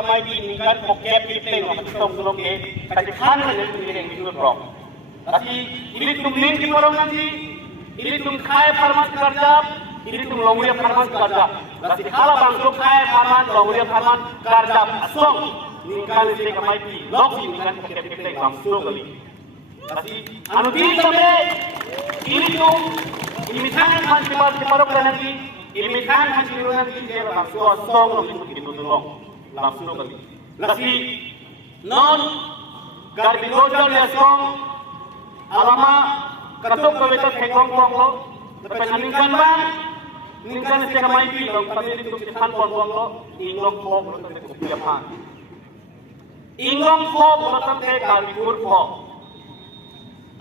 kamay biningkan pokep piteng ng itong tulong kasi kanan ng pinigay ng bro. Kasi ilit tuming di parang nanti ilit tum kaya farmas karjap ilit tum longuya farmas karjap. Kasi hala bangso kaya farman longuya farman karjap asong ningkan ng kamay lok biningkan pokep piteng bangso kali. Kasi ano din kami ilit tum imitan kan si parok nanti imitan kan si nanti dia bangso asong itu tulong. Langsung kali. Lasi non garbinojal lesong alama katok kawita hengkong konglo dapat ningkan bang ningkan siya kamay bilong kami dito kitan konglo ingong kong lo tayo kupiyapan ingong kong lo tayo garbikur kong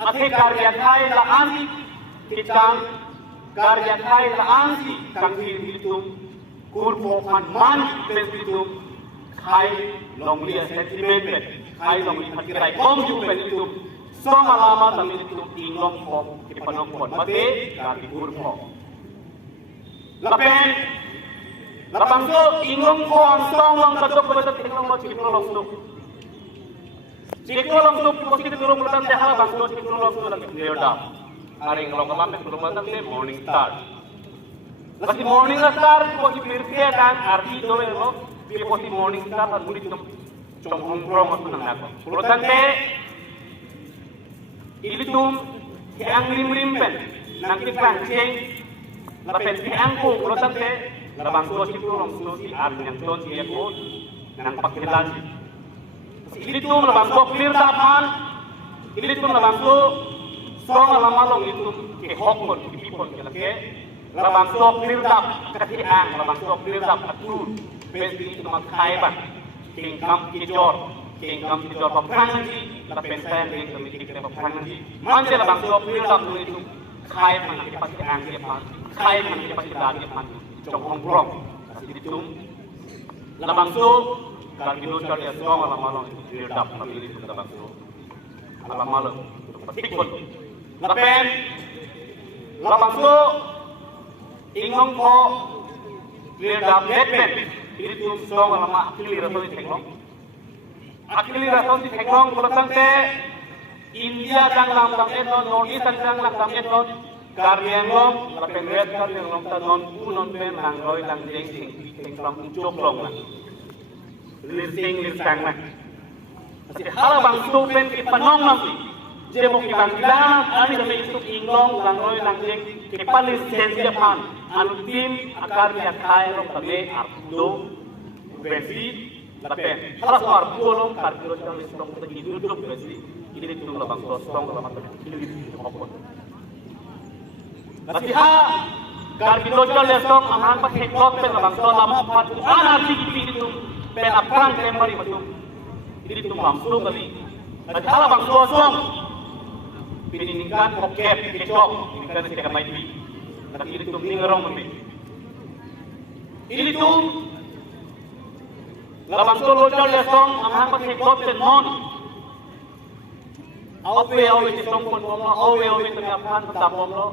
ate garyakai laansi kitang garyakai laansi kang hirulitum kurpo man bensitum khai longlia sentiment khai longlia hatirai kom ju bensitum song alama tamitum ingong kom kipanong kon mate kaki kurpo lapen lapangso ingong kom song long katok betat ingong mo cikno longsuk positi turung lutan dehala bangso cikno longsuk lagi deoda aring long kamame turung matang ne morning star. Kasi morning star positi pirtia kan arti doe lo di positi morning star at mulit ng hongkrong at nang nako. Lutan te ilitum yang limpen nang kipancing lapen tiang ko lutan te labang sosi turong sosi arti yang ton siya ko nang pakilan. Ilitum labang ko clear dapan ilitum labang ko song alamalong ilitum ke hokon kipipon kelake labang so clear dap katiang labang so clear dap atur besi itu makhaiban kingkam kijor pampanji lapen saya ni kami kita pampanji manje labang so clear dap itu khaiban katiang kepan khaiban katiang kepan jong hongkrong ilitum labang so kalau cari yang semua malam-malam itu clear dap kami itu labang so malam-malam patikon lapen labang so ingong ko clear dap netmen itu song lama akili rason di tenglong kulatan te India jang lam tam eton Northeast jang lam tam eton karyanglong lapen red karyanglong ta non punon pen langoy lang jeng tenglam uncok long na lirsang na kasi halabang pen ipanong nampi jemok ibang bilang ani dami isuk inglong langoy lang jeng kipalis sensia pan anutim akar dia kaya lo kami ardo besi lapen halas war bolong kardio jang strong kita hidup besi ini itu labang strong labang kiri hopon tapi ha kardio jang strong amang pas hekok pen labang strong lama pat anarki itu pen apang kemari betul ini itu mampu kali tapi halabang strong pininikan pokep kecok pininikan secara baik tapi itu ningerong mami ini tu labang solo jol lesong amang pakai kopten mon awe tisong pun lo awe tengapan tapom lo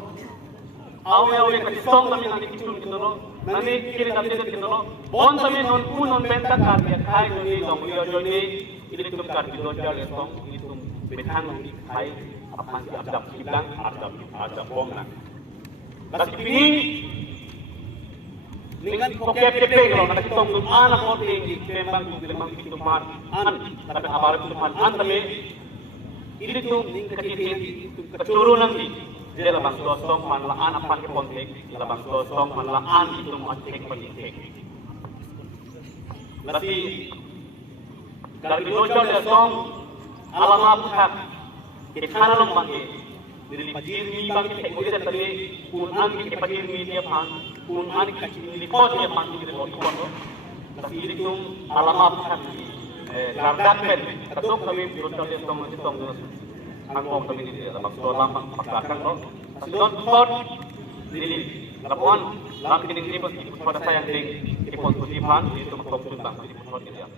awe tisong kami nanti kicun gitu lo nanti kiri nanti gitu lo bon kami non pun non benta karya kai ini long joni ini tu karya jol lesong ini tu betang ini kai apa sih ada bilang ada bong lah kasi pining dengan pokep kalau nak kita untuk anak orang yang tembang itu lemang itu mar tapi abar itu mar tapi ini tu keturunan ni dia labang sosong manlaan apa ke pontek labang sosong manlaan itu macek penyitek tapi dari dojol dia song alamat hak kita kanalong bangke dari pajirmi bang kita kita tadi pun angin kita pajirmi dia pan pun angin kacil ini pot dia pan kita pot tapi itu alamat kan kardan pen katok kami berusaha dia tong angkong kami ini dalam lambang pakaikan kok don pot ini lapuan lam kini pada saya yang di pot putih pan itu matok bang di pot dia